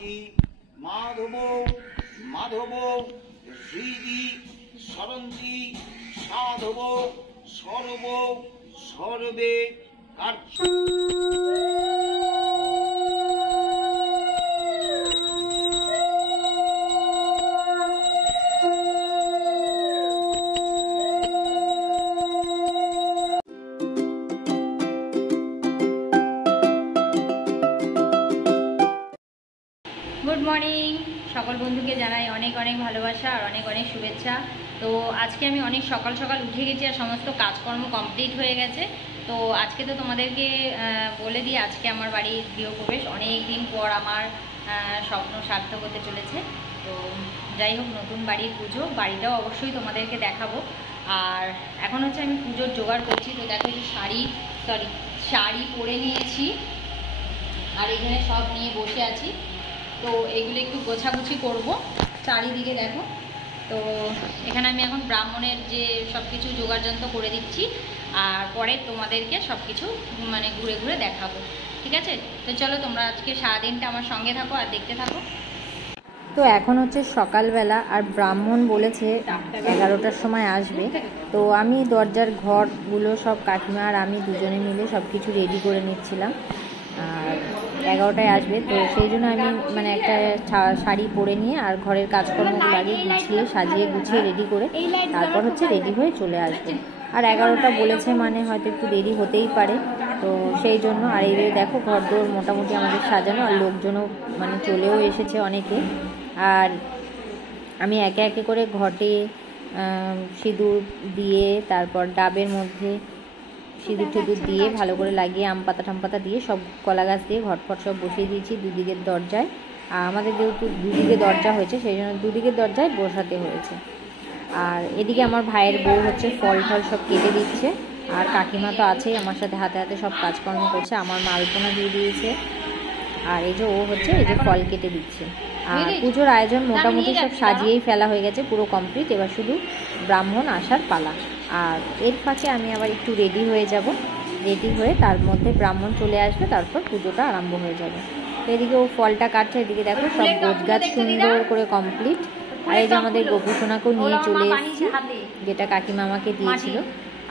কাশী মাধব মাধব হৃদি সরন্তি সাধব সর্ব সর্বে কার্য। গুড মর্নিং সকল বন্ধুকে জানাই অনেক অনেক ভালোবাসা আর অনেক অনেক শুভেচ্ছা। তো আজকে আমি অনেক সকাল সকাল উঠে গেছি আর সমস্ত কাজকর্ম কমপ্লিট হয়ে গেছে। তো আজকে তো তোমাদেরকে বলে দিই আজকে আমার বাড়ির গৃহপ্রবেশ। অনেক দিন পর আমার স্বপ্ন সার্থক হতে চলেছে। তো যাই হোক, নতুন বাড়ির পুজো, বাড়িটাও অবশ্যই তোমাদেরকে দেখাবো। আর এখন হচ্ছে আমি পুজোর জোগাড় করছি। তো দেখো একটু শাড়ি পরে নিয়েছি আর এখানে সব নিয়ে বসে আছি। তো এগুলো একটু গোছাগুছি করব চারিদিকে দেখো। তো এখানে আমি এখন ব্রাহ্মণের যে সব কিছু জোগাড়যন্ত্র করে দিচ্ছি আর পরে তোমাদেরকে সব কিছু মানে ঘুরে ঘুরে দেখাবো, ঠিক আছে? তো চলো তোমরা আজকে সারাদিনটা আমার সঙ্গে থাকো আর দেখতে থাকো। তো এখন হচ্ছে সকালবেলা আর ব্রাহ্মণ বলেছে 11টার সময় আসবে। তো আমি দরজার ঘরগুলো সব কাকিমা আর আমি দুজনে মিলে সব কিছু রেডি করে নিচ্ছিলাম। আর 11টায় আসবে, তো সেই জন্য আমি মানে একটা শাড়ি পরে নিয়ে আর ঘরের কাজকর্মগুলো আগে গুছিয়ে সাজিয়ে গুছিয়ে রেডি করে তারপর হচ্ছে রেডি হয়ে চলে আসবে। আর 11টা বলেছে মানে হয়তো একটু দেরি হতেই পারে, তো সেই জন্য। আর এই দেখো ঘরদোর মোটামুটি আমাদের সাজানো আর লোকজনও মানে চলেও এসেছে অনেকে। আর আমি একে একে করে ঘটে সিঁদুর দিয়ে তারপর ডাবের মধ্যে সিঁদুর টিঁদুর দিয়ে ভালো করে লাগিয়ে আম পাতা টাম পাতা দিয়ে সব কলা গাছ দিয়ে ঘটফট সব বসিয়ে দিয়েছি দুদিকের দরজায়। আর আমাদের যেহেতু দুদিকে দরজা হয়েছে সেই জন্য দুদিকের দরজায় বসাতে হয়েছে। আর এদিকে আমার ভাইয়ের বউ হচ্ছে ফল টল সব কেটে দিচ্ছে আর কাকিমা তো আছেই আমার সাথে হাতে হাতে সব কাজকর্ম করছে। আমার মালপোনা দিয়ে দিয়েছে আর এই যে ও হচ্ছে এই যে ফল কেটে দিচ্ছে। আর পুজোর আয়োজন মোটামুটি সব সাজিয়েই ফেলা হয়ে গেছে, পুরো কমপ্লিট। এবার শুধু ব্রাহ্মণ আসার পালা। আর এর ফাঁকে আমি আবার একটু রেডি হয়ে যাব, রেডি হয়ে তার মধ্যে ব্রাহ্মণ চলে আসবে, তারপর পুজোটা আরম্ভ হয়ে যাবে। তো এদিকে ও ফলটা কাটছে, এদিকে দেখো সব গোছগাছ সুন্দর করে কমপ্লিট। আর এই যে আমাদের গোপুসোনাকেও নিয়ে চলে এসেছি, যেটা কাকিমা আমাকে দিয়েছিল।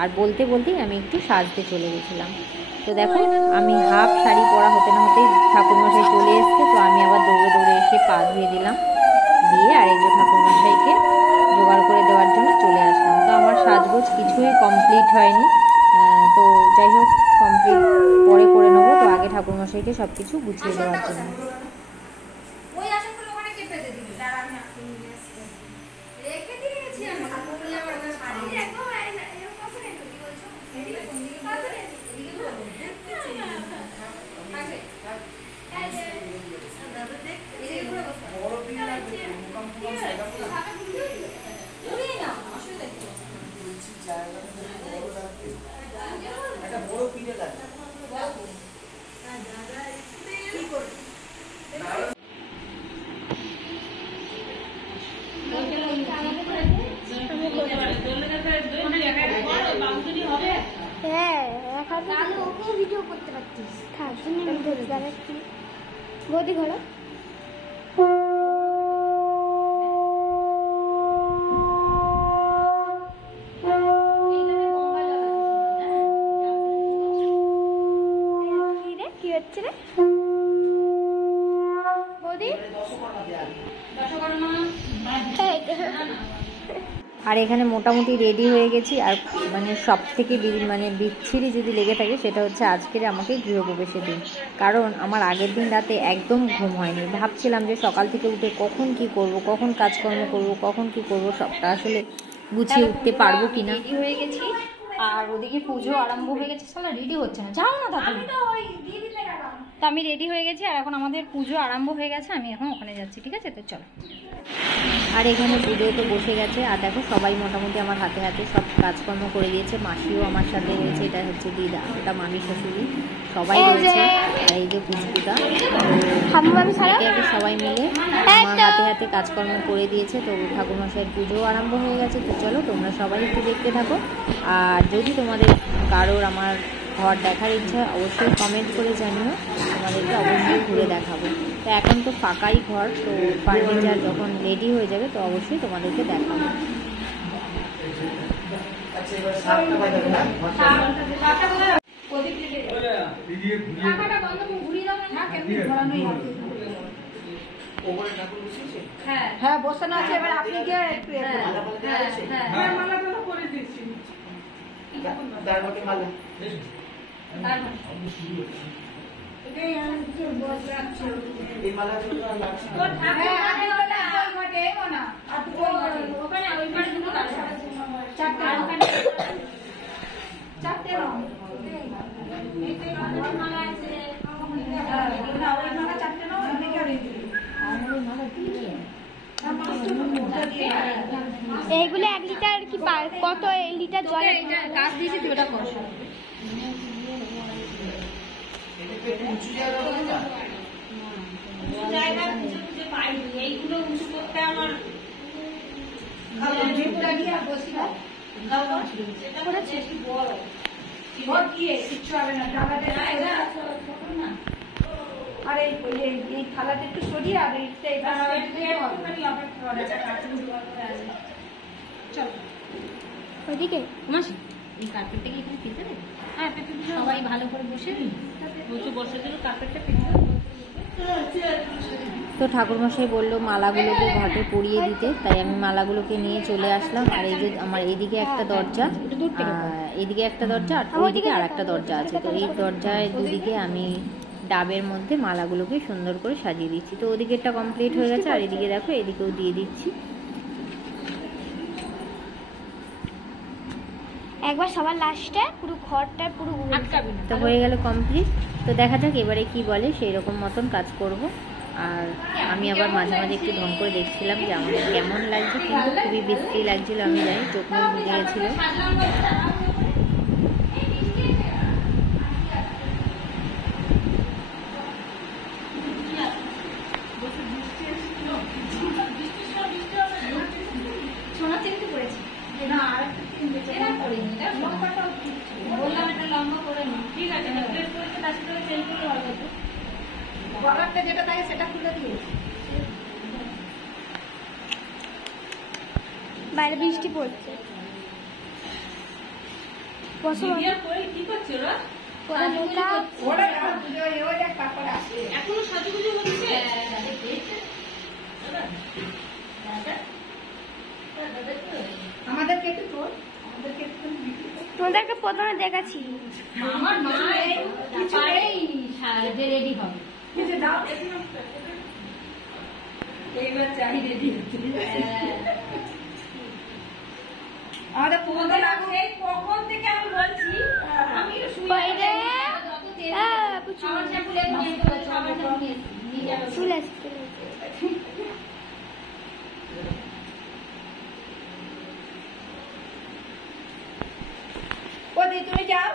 আর বলতে বলতেই আমি একটু সাজতে চলে গেছিলাম। তো দেখো আমি হাফ শাড়ি পরা হতে না হতেই ঠাকুরমশাই চলে এসছে। তো আমি আবার দৌড়ে দৌড়ে এসে পা ধুয়ে দিলাম, দিয়ে আর এই যে ঠাকুরমশাইকে জোগাড় করে দেওয়ার জন্য চলে আসলাম। তো আমার সাজগোজ কিছুই কমপ্লিট হয়নি, তো যাই হোক কমপ্লিট পরে করে নেবো। তো আগে ঠাকুরমশাইকে সব কিছু গুছিয়ে দেওয়ার জন্য। ভিডিও করতে পারতিস। গদি ঘোড়া কি হচ্ছে রে গদি? আর এখানে মোটামুটি রেডি হয়ে গেছি। আর মানে সব থেকে মানে বিচ্ছিরি যদি লেগে থাকে সেটা হচ্ছে আজকের আমাকে গৃহপ্রবেশের দিন। কারণ আমার আগের দিন রাতে একদম ঘুম হয়নি। ভাবছিলাম যে সকাল থেকে উঠে কখন কি করব, কখন কাজকর্ম করব, কখন কি করব, সবটা আসলে গুছিয়ে উঠতে পারবো কিনা। রেডি হয়ে গেছি আর ওদিকে পুজো আরম্ভ হয়ে গেছে। সালা রেডি হচ্ছে না, যাও না তাড়াতাড়ি। তো আমি রেডি হয়ে গেছি আর এখন আমাদের পুজো আরম্ভ হয়ে গেছে, আমি এখন ওখানে যাচ্ছি, ঠিক আছে? তো চলো। আর এখানে পুজো তো বসে গেছে আর দেখো সবাই মোটামুটি আমার হাতে হাতে সব কাজকর্ম করে দিয়েছে। মাসিও আমার সাথে রয়েছে, এটা হচ্ছে দিদা, এটা মামি শাশুড়ি, সবাই রয়েছে। আর এই যে পুষ্পিতা, সবাই মিলে আমার হাতে হাতে কাজকর্ম করে দিয়েছে। তো ঠাকুরমশাইয়ের পুজোও আরম্ভ হয়ে গেছে। তো চলো তোমরা সবাই একটু দেখতে থাকো। আর যদি তোমাদের কারোর আমার ঘর দেখার ইচ্ছা অবশ্যই কমেন্ট করে জানিও, তোমাদেরকে অবশ্যই ঘুরে দেখাবো। তো এখন তো ফাঁকাই ঘর, তো ফার্নিচার যখন রেডি হয়ে যাবে তো অবশ্যই তোমাদেরকে দেখাবো। হ্যাঁ বসানো আছে, এবার আপনি গিয়ে একটু মালাগুলো করে দিচ্ছি। চারটে রং এইগুলো 1 লিটার কি কত লিটার জলে কাজ দিয়েছি তো ওটা করছো। এইগুলো উঁচু করতে আমার আর এই থালাটা একটু সরিয়ে আর ওইদিকে এই কার্পেটটা কি এখানে পেতে দেবে? হ্যাঁ পেতে দিলে সবাই ভালো করে বসে দিই, বসে দিল কার্পেটটা পেতে দেবে। তো ঠাকুরমশাই বললো মালাগুলোকে ঘাটে পরিয়ে দিতে, তাই আমি মালাগুলোকে নিয়ে চলে আসলাম। আর এই যে আমার এইদিকে একটা দরজা, এইদিকে একটা দরজা আর ওইদিকে আর একটা দরজা আছে। তো এই দরজায় দুদিকে আমি ডাবের মধ্যে মালাগুলোকে সুন্দর করে সাজিয়ে দিচ্ছি। তো ওদিকেরটা কমপ্লিট হয়ে গেছে, আর এদিকে দেখো এদিকেও দিয়ে দিচ্ছি। একবার সবার লাস্টে পুরো ঘরটা পুরো তো হয়ে গেল কমপ্লিট। তো দেখা যাক এবারে কি বলে, সেই রকম মতন কাজ করব। আর আমি আবার মাঝে মাঝে একটু ঢং করে দেখছিলাম যে আমাদের কেমন লাগছে, কিন্তু খুবই বেশি লাগছিল, আমি জানি চোখ মুখ ঢুকে গেছিল। যেটা থাকে সেটা খুলে দিয়েছি। বাইরে বৃষ্টি পড়ছে। কি করছে ওরা? এখনো সাজুগুজু হচ্ছে। আমাদেরকে একটু তোমাদেরকে প্রথমে দেখাচ্ছি। আমার মা সাজে রেডি হবে। এইবার চাই রেডি হচ্ছে। আমাদের পৌঁছে লাগছে কখন থেকে আমি বলছি, আমি চলে আসছি। তুমি যাও,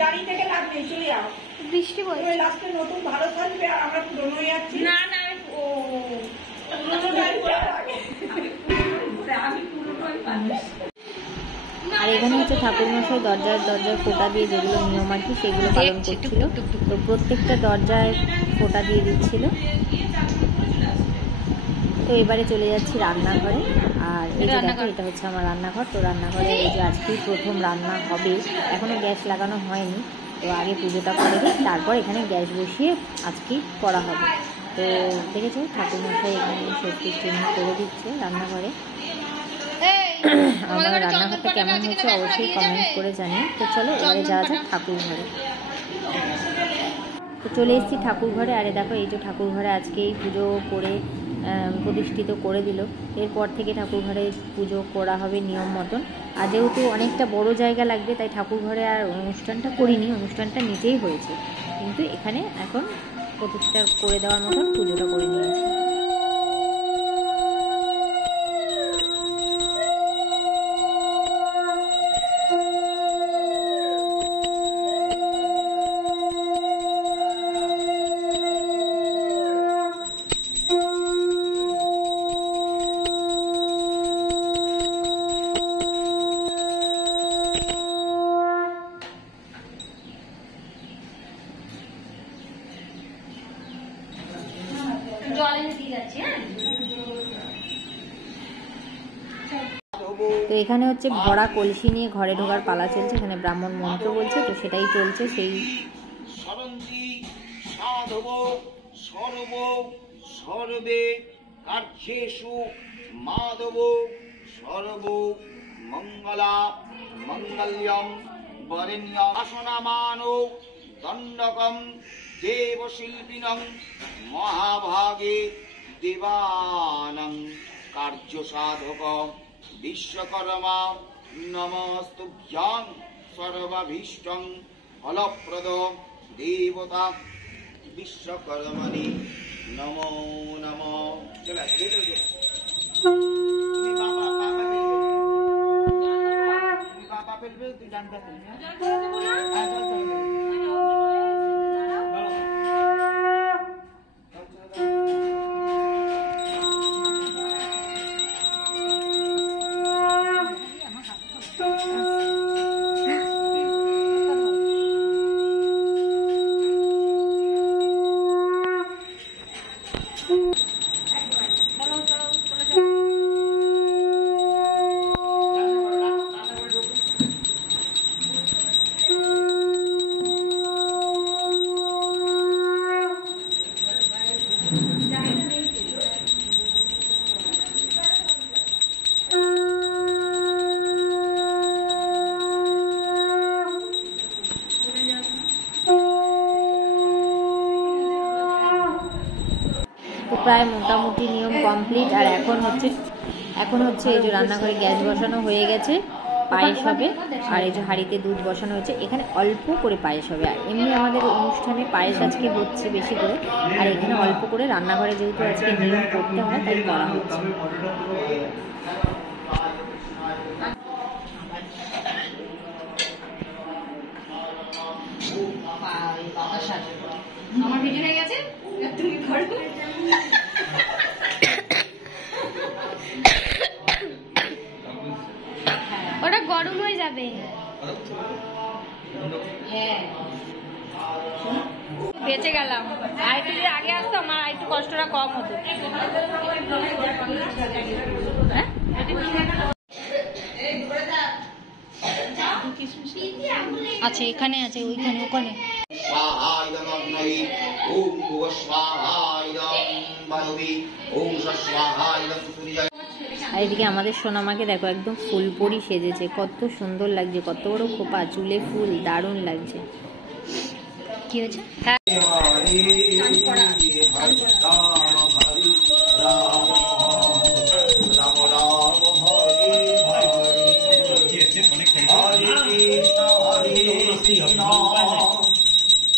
দাঁড়িয়ে থেকে লাভ নেই, চলে যাও। বৃষ্টি পড়ছে। লাস্টে নতুন ভারত আসবে আর আমরা পুরনো হয়ে যাচ্ছি। না না আমি পুরনোই মানুষ। আর এখানে হচ্ছে ঠাকুরমশাই দরজায় ফোঁটা দিয়ে যেগুলো নিয়ম আর কি সেগুলো পালন করছিল। তো প্রত্যেকটা দরজায় ফোঁটা দিয়ে দিচ্ছিল। তো এবারে চলে যাচ্ছি রান্নাঘরে। আর এই যে দেখো এটা হচ্ছে আমার রান্নাঘর। তো রান্নাঘরে এই যে আজকেই প্রথম রান্না হবে, এখনও গ্যাস লাগানো হয়নি। তো আগে পুজোটা করে দিই, তারপর এখানে গ্যাস বসিয়ে আজকেই করা হবে। তো দেখেছো ঠাকুরমশাই এখানে সত্যি চিহ্ন করে দিচ্ছে রান্নাঘরে। আমার রান্নাঘরটা কেমন হয়েছে অবশ্যই কমেন্ট করে জানিয়ে। তো চলো এবারে যাওয়া যাক ঠাকুর ঘরে। তো চলে এসেছি ঠাকুর ঘরে। আরে দেখো এই যে ঠাকুর ঘরে আজকেই পুজো করে প্রতিষ্ঠিত করে দিল। এরপর থেকে ঠাকুর ঘরে পুজো করা হবে নিয়ম মতন। আর যেহেতু অনেকটা বড় জায়গা লাগবে তাই ঠাকুর ঘরে আর অনুষ্ঠানটা করিনি, অনুষ্ঠানটা নিচেই হয়েছে, কিন্তু এখানে এখন প্রতিষ্ঠা করে দেওয়ার মতন পুজোটা করে নিয়েছি। জল এনে দিয়ে যাচ্ছি। হ্যাঁ, তো এখানে হচ্ছে ভরা কলসি নিয়ে ঘরে ঢোকার পালা চলছে। এখানে ব্রাহ্মণ মন্ত্র বলছে, তো সেটাই চলছে। সেই সরন্তি সাধব সর্ব সর্বে কার্যেষু মাধব সর্ব মঙ্গলা মঙ্গল্যম বরেণ্যম আসনামানো দণ্ডকম দেবশিল্পিনং মহাভাগে দেবানং কার্য সাধক বিশ্বকর্মা নমস্তুভ্যাং সর্বাভীষ্টং ফলপ্রদ দেবতা বিশ্বকর্মণি নমো নমো। চলে আসবে বাবা ফেলবে, তুই ডানটা ফেলবি। তো প্রায় মোটামুটি নিয়ম কমপ্লিট। আর এখন হচ্ছে এই যে রান্নাঘরে গ্যাস বসানো হয়ে গেছে, পায়েস হবে। আর এই যে হাঁড়িতে দুধ বসানো হচ্ছে। এখানে অল্প করে পায়েস হবে। আর এমনি আমাদের অনুষ্ঠানে পায়েস আজকে হচ্ছে বেশি করে, আর এখানে অল্প করে রান্নাঘরে যেহেতু আজকে নিয়ম করতে হয় তাই করা হচ্ছে। আমার ভিডিও হয়ে গেছে, তুমি করো। ওটা গরম হয়ে যাবে। হ্যাঁ, বেঁচে গেলাম। আর একটু যদি আগে আসতো আমার একটু কষ্টটা কম হতো। আচ্ছা, এখানে আছে, ওইখানে ওখানে। আর এদিকে আমাদের সোনামাকে দেখো, একদম ফুলপরি সেজেছে, কত সুন্দর লাগছে, কত বড় খোপা, চুলে ফুল, দারুণ লাগছে। কি হয়েছে? হ্যাঁ,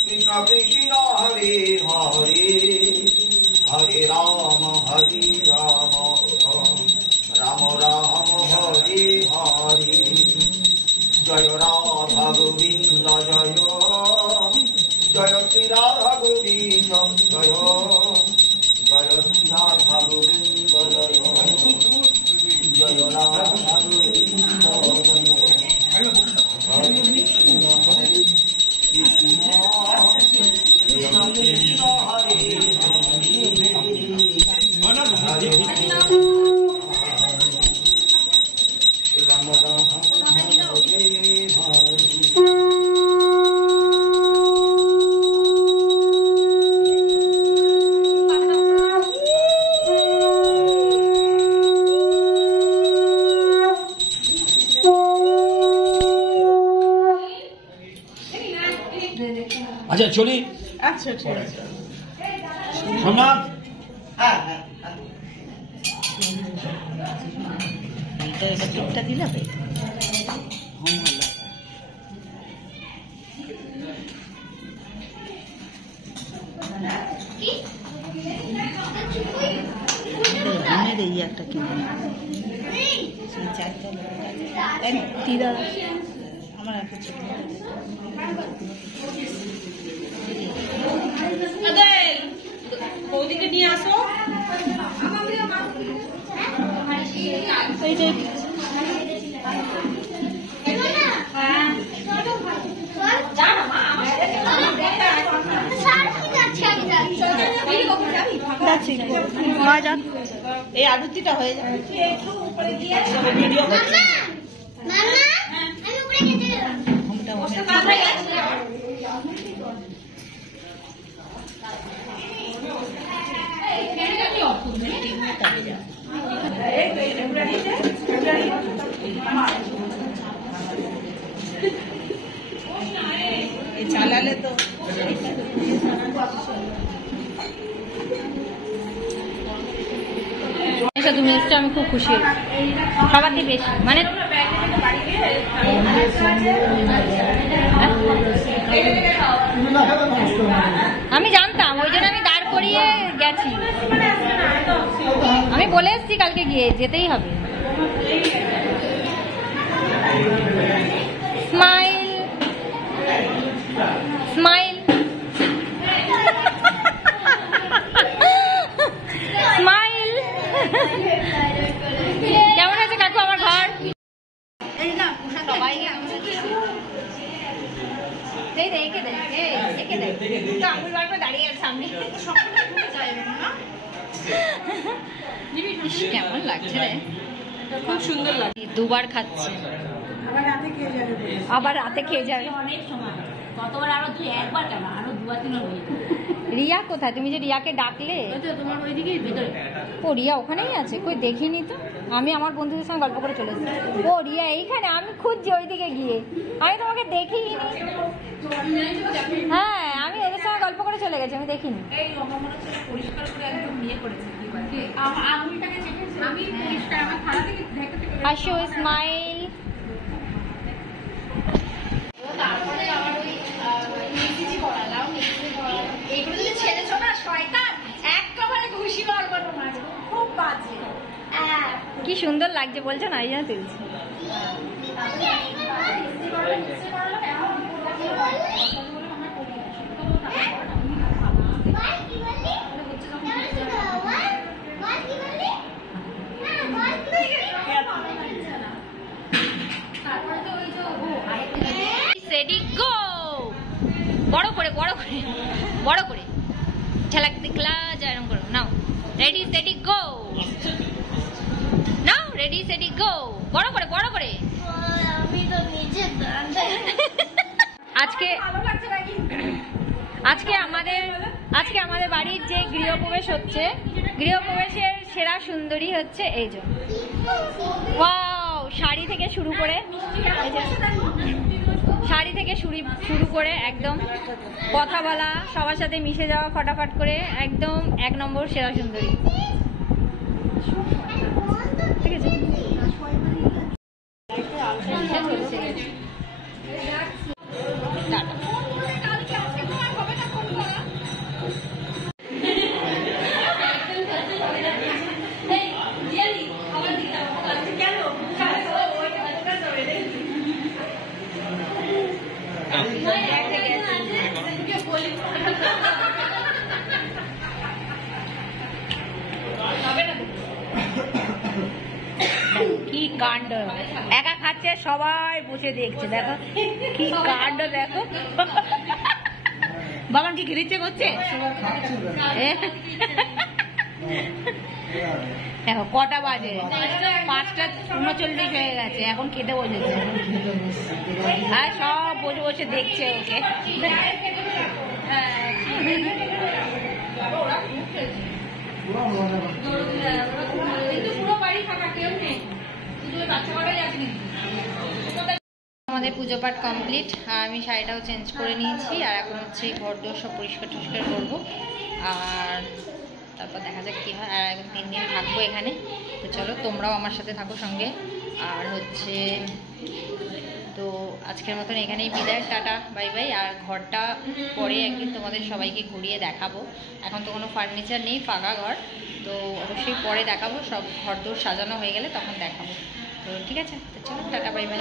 কৃষ্ণ কৃষ্ণ হরে হরে হরে রাম রাম রাম হরে হরে। জয় রাধা গোবিন্দ জয়, জয় শ্রী রাধা গোবিন্দ জয়, জয় শ্রী রাধা গোবিন্দ জয়, জয় রাধা গোবিন্দ জয়। হরে কৃষ্ণ হরে কৃষ্ণ কৃষ্ণ হরে হরে রাম রাম হরে হরে। আচ্ছা চলি। আচ্ছা ঠিক আছে। সোমনাথ, এটা টিপটা দিলে হবে। একটা কিনে আমার একটা ছোট ওদিকে নিয়ে আসো। আছি মজা এই আলুতিটা হয়ে যাবে একটু উপরে দিয়ে ভিডিও করছি চালালে তো আচ্ছা তুমি এসছো, আমি খুব খুশি হয়েছি। সবার থেকে বেশি মানে আমি জানতাম, ওই জন্য আমি দাঁড় করিয়ে গেছি। আমি বলে এসছি কালকে গিয়ে যেতেই হবে। Smile smile smile. কেমন আছে কাকু আমার ঘর? সবাই দাঁড়িয়ে আছে সামনে। কেমন লাগছে রে? খুব সুন্দর লাগছে। দুবার খাচ্ছে, আবার রাতে খেয়ে যাবে। কতবার আরো একবার কেন আরো দুবার তিনবার হয়ে যাবে। রিয়া কোথায়? তুমি যে রিয়াকে ডাকলে, তোমার ওইদিকে ভিতরে ও রিয়া ওখানেই আছে, কই দেখিনি তো। আমি আমার বন্ধুদের সঙ্গে গল্প করে চলে এসেছি। ও রিয়া এইখানে, আমি খুঁজছি ওইদিকে গিয়ে, আমি তোমাকে দেখিনি। হ্যাঁ আমি ওদের সঙ্গে গল্প করে চলে গেছি, আমি দেখিনি। এই আমার মনে হচ্ছে পরিষ্কার করে একদম ইয়ে করেছে আমার আঙুলটাকে চেপেছে আমি পরিষ্কার আমার খাড়া থেকে দেখতে হাসো, স্মাইল। তারপরে আমার ওই নিসিজি করালাম এইগুলো যদি ছেড়েছো না শয়তান একেবারে ঘুষি মারবো তোমার খুব বাজে। কি সুন্দর লাগছে বলছো না, এই জন্য তুলছি। Ready go. বড় করে বড় করে বড় করে ঝালাক দিখলা যায়, এরকম করো। নাও রেডি সেডি গো, নাও রেডি সেডি গো। বড় করে বড় করে। আজকে আজকে আমাদের বাড়ির যে গৃহপ্রবেশ হচ্ছে, গৃহপ্রবেশের সেরা সুন্দরী হচ্ছে এই যে। ওয়াও, শাড়ি থেকে শুরু করে শুরু করে একদম কথা বলা, সবার সাথে মিশে যাওয়া ফটাফট করে, একদম 1 নম্বর সেরা সুন্দরী। ঠিক আছে, কি কাণ্ড, একা খাচ্ছে সবাই বসে দেখছে। দেখো কি কাণ্ড, দেখো বাবান কি ঘিরিচ্ছে করছে। দেখো কটা বাজে, 5:39 হয়ে গেছে, এখন খেতে বসেছে। আর সব বসে বসে দেখছে ওকে। আমাদের পুজো পাঠ কমপ্লিট, আর আমি শাড়িটাও চেঞ্জ করে নিয়েছি, আর এখন হচ্ছে ঘর দোর সব পরিষ্কার টরিষ্কার করবো, আর তারপর দেখা যাক কী হয়। আর এখন 3 দিন থাকবো এখানে, তো চলো তোমরাও আমার সাথে থাকো সঙ্গে। আর হচ্ছে তো আজকের মতন এখানেই বিদায়, টাটা বাই বাই। আর ঘরটা পরে একদিন তোমাদের সবাইকে ঘুরিয়ে দেখাবো, এখন তো কোনো ফার্নিচার নেই, ফাঁকা ঘর, তো অবশ্যই পরে দেখাবো, সব ঘর দোর সাজানো হয়ে গেলে তখন দেখাবো। তো ঠিক আছে, তো চলো টাটা বাই বাই।